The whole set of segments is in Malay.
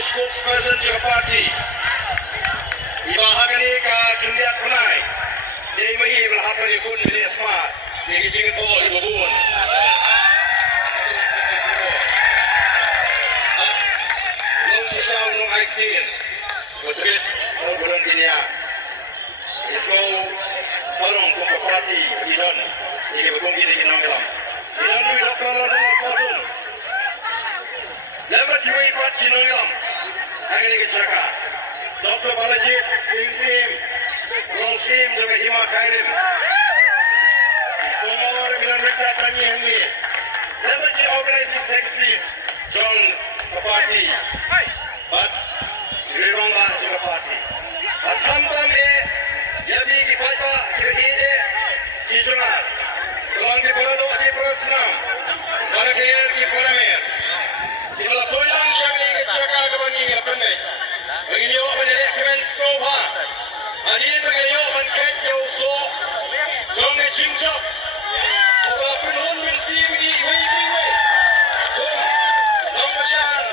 spokesperson juga parti. Ibahagan ini ke kendiat penai. Dia mahi melahapkan ikut milik smart. Sehingga cingit tol di babun. Long sisyaw nung aiktin. Wajibit o bulan dunia. Iso sarong kung parti idon. Ini berkongsi di kinang ilam. Idon nui doktor dengan satun. Lepas dua ibat kinang ilam. Agar ini cakap. Dr. Balajit, Sim, Long Sim, juga Hima Kairim. Pemawar bilang mereka tanya ini. Lepas di organizing secretaries, John Party, but Rirongga juga party. Tam-tam jadi dibaca, kita ide, dijungar. Kalau di Peladok di Perasnam, kalau kaya di Pelamer. Kalau pulang syakli kecakar kebani pendek. Bagaimana awak menelak kemen sopa? Hadin bagaimana awak menkait jauh sok? Jom ke cincap. Awak penuh mensi beri wei. Long Bashan,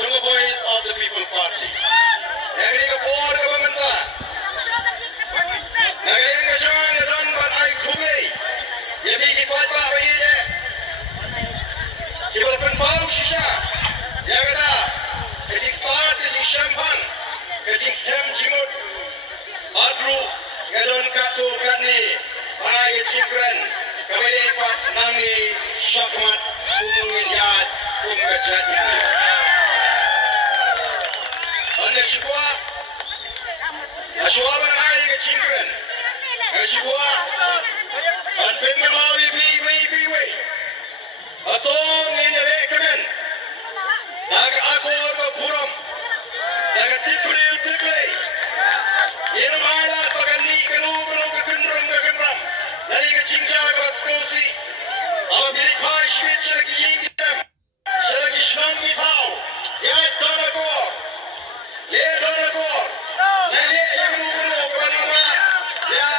Jom Boys of the People Party. Yang ini kepor ke pemerintah. Yang kejangan dan ban air kubay. Yang ini kipat pak bagi dia. Kita penbau sisa. Yang kata, jadi start jadi champagne. Kecik sem jimut adru gadon katu kani panai kecikren kembali dapat nangi syafmat umungin yad umgajat ini anda syukwa asywa panai kecikren asywa an pememawi bi atong ini rekemen daga aku berpuram daga tipri ini malah bagan ni kenu ke kendram dari ke cincang ke baskosi apabila pai switch lagi yingdam selagi senang ditau ya donagor nale yang kenu ke panama ya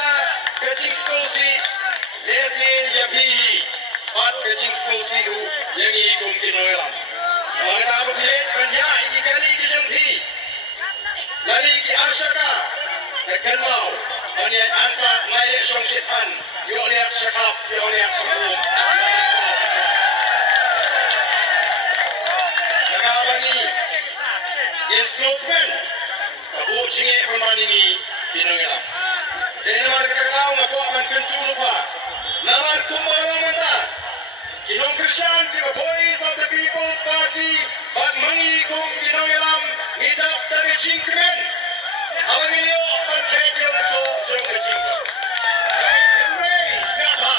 ke cincang lesi ya bihi pat ke cincang yang ikum kinoelam maka apabila kanya ini kali dijempi lagi di Asyaka kenal hanya anta naik songsitan yo lihat sekap yo lihat sebelum sekap ini instrumen kabu jinge pemban ini kinongelam jadi namar kakau ngaku aman kencu lupa namar kumbalang menta kinong Krisyan the Voice of the People Party bag mengikum kinongelam hidap dari jingkren awang ilio pankait yung so jong kecingkren Henry siapa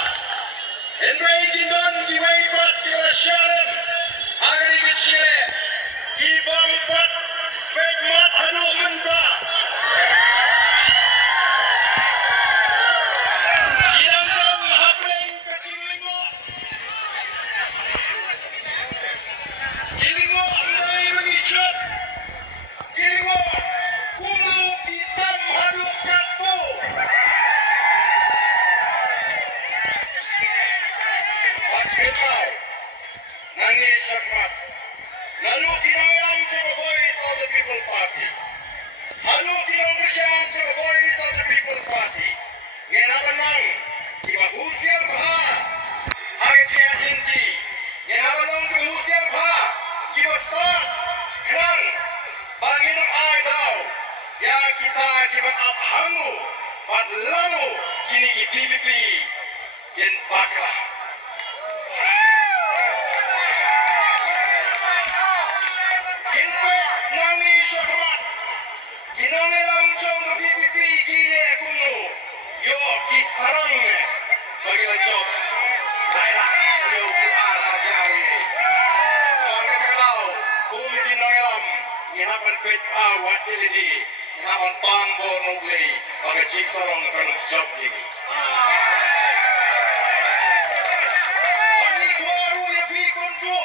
Henry gindon giwai pat kiwala syaran agari kecile ibang pat pegmat hanu menta gidamdam hapling kecinglingo gilingo ndai mengicot gilingo kumu hitam haduk katu Paketau Nani Syakmat lalu kinayang Joko Boys of the People Party lalu kinang bersyahan Joko Boys of the People Party ngenaban nang ibahusian baha agaknya inti ngenaban nang ibahusian baha kibastat kerang bangin ay daw ya kita kibat abhangu pat lanu kini ki Rev.B.P yen bakla kinpe nangi syakmat kinangelang jong Rev.B.P gile kumno yo kisarang bagi lancok Laila yo kuar hajari warga kalau kinangelang nginapan pet awat ini nginapan pambo nuglay bagi ciksarong kanong job ini bagi kuaru ya pikun tu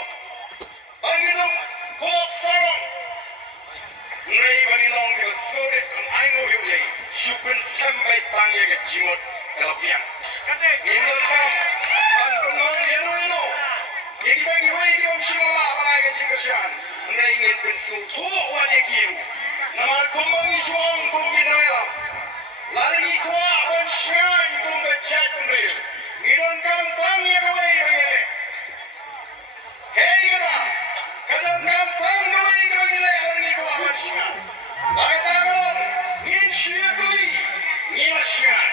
bagi nung kop sarong ngay bagi nung sulit ang aingo yuglay syupen skambay tangya ke jimot kalapian indon kam ang pengong yano yang kita giway di om sinala malay ke cikasyan ingin bersuatu wajib kiu. Nama kumbang ijuang kumbinaya. Lagi kuat dan syai kumbecet real. Ngidon kampang yang awai bangile. Hei kita, kadang kampang awai bangile lagi kuat dan syai. Lagi tangan, ngin syai ngin syai.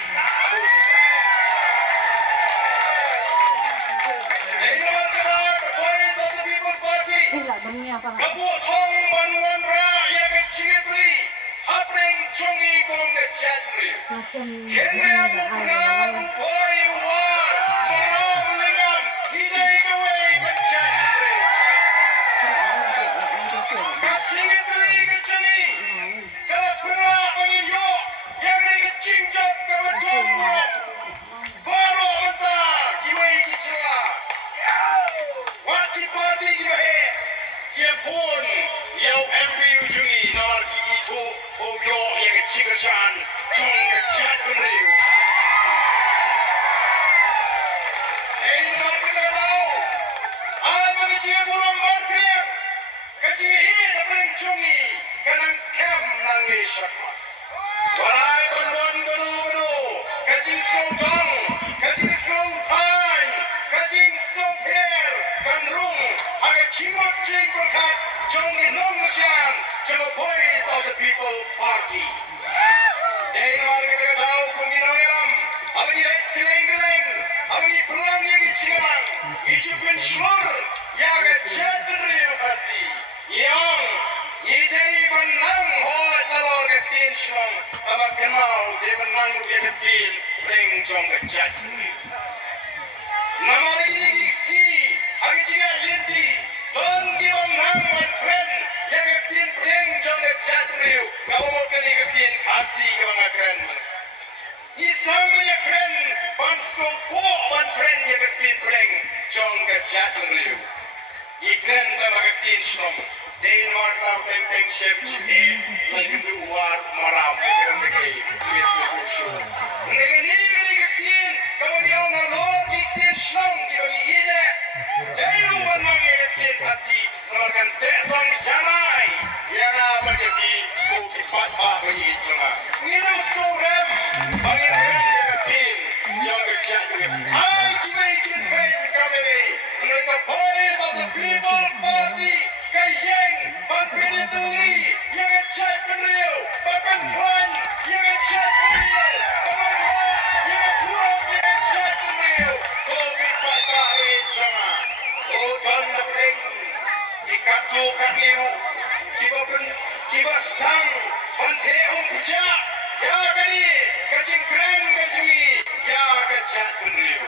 Kabut hong banwan rakyat kecil Apreng chungi kong kecatri Kendre abu penang upay war Maram lingam Hidai kawai kecatri Kacingitri kecani Kalap pera pangilyo Yang kecing jat kawatom buram Baru mentah Kiwai kicela Wati parti kiwahe Kia phone Liao MP ujungi Nomor itu Oyo yang cigasan Chung kecat penriu Hei nomor kita tahu Al mengecil burung markriang Kecil ini tak cungi Kanang scam nangi syafat Walai beruan beru Kecil sotong Kecil sotan Kecil sopir Kan rung Agak cimot cing berkat Chung inong siang To the voice of the people party. Day nomor kita tahu kumbinayam. Abang ini keleng-keleng. Abang ini pelang yang cilang. Itu pun syur. Yang kecil beriu kasih. Yang idei menang hot nalor ketin syung. Abang kenal dia menang dia ketin. Bring jong kecil beriu. Nomor ini isi. Agak juga linti. Don dia menang keren. Yang ketin bring jong kecil beriu. Kau mau ketin kasih ke mana keren. Isang punya keren. Bansung kuat ban keren yang ketin bring jong kecil beriu. Ikren tanpa ketin syung. Day nomor tahu teng syem cik. Lagi luar marah. Mereka biasa khusyuk. Mereka ni ketin. Kamu dia ngalor ketin syung. Dia bagi ide. Day nomor yang ketin kasih. Mengeluarkan tesong janai. Yang berjadi kipat bagi jemaah. Minum sorem. Bagi keren yang ketin. Jong kecil beriu. Hai kita ikin keren kami ni. Mereka voice of the people party. Kayeng, Ban Tuli, yang kecil beriu. Ban Kwan, yang kecil beriu. Ban Kwan, yang kurang yang kecil beriu. Kau kipat bagi jemaah. Oh Tuhan bering. Ikatu kakimu. Kiba stang. Bante pijak. Ya kani. Kacing keren kacing. Ya kecil beriu.